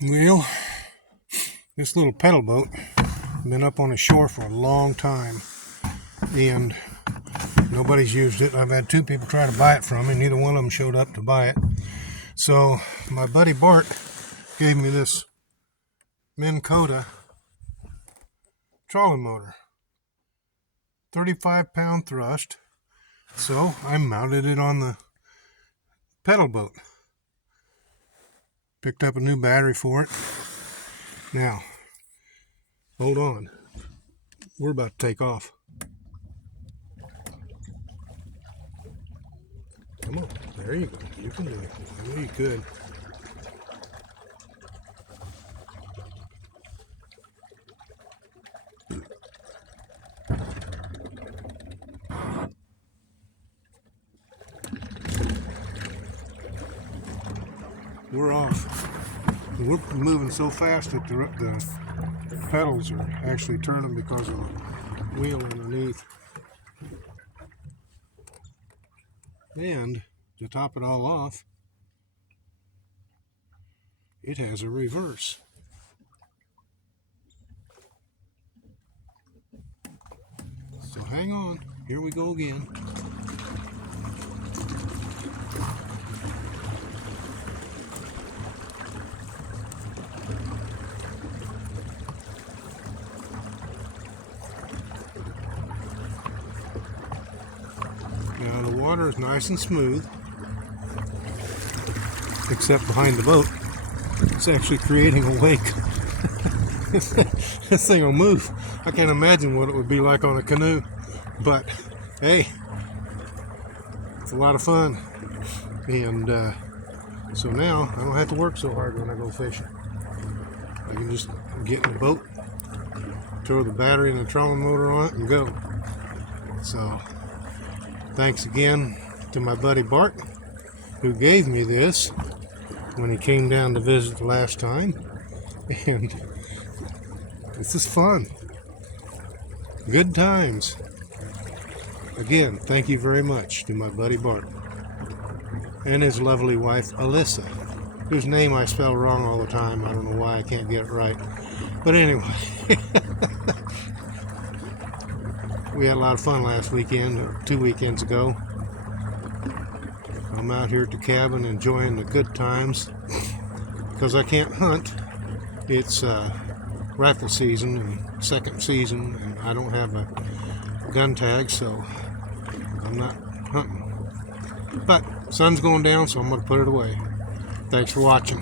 Well, this little pedal boat been up on the shore for a long time, and nobody's used it. I've had two people try to buy it from me. Neither one of them showed up to buy it. So my buddy Bart gave me this Minn Kota trolling motor, 35-pound thrust. So I mounted it on the pedal boat. Picked up a new battery for it. Now, hold on. We're about to take off. Come on. There you go. You can do it. I know you could. We're off. We're moving so fast that the pedals are actually turning because of the wheel underneath. And to top it all off, it has a reverse. So hang on, here we go again. Now the water is nice and smooth, except behind the boat. It's actually creating a wake. This thing will move. I can't imagine what it would be like on a canoe, but hey, it's a lot of fun. And so now I don't have to work so hard when I go fishing. I can just get in the boat, throw the battery and the trolling motor on it, and go. So thanks again to my buddy Bart, who gave me this when he came down to visit the last time. And this is fun. Good times. Again, thank you very much to my buddy Bart and his lovely wife Alyssa, whose name I spell wrong all the time. I don't know why I can't get it right. But anyway, we had a lot of fun last weekend, or 2 weekends ago. I'm out here at the cabin enjoying the good times because I can't hunt. It's rifle season and second season, and I don't have a gun tag, so I'm not hunting. But sun's going down, so I'm going to put it away. Thanks for watching.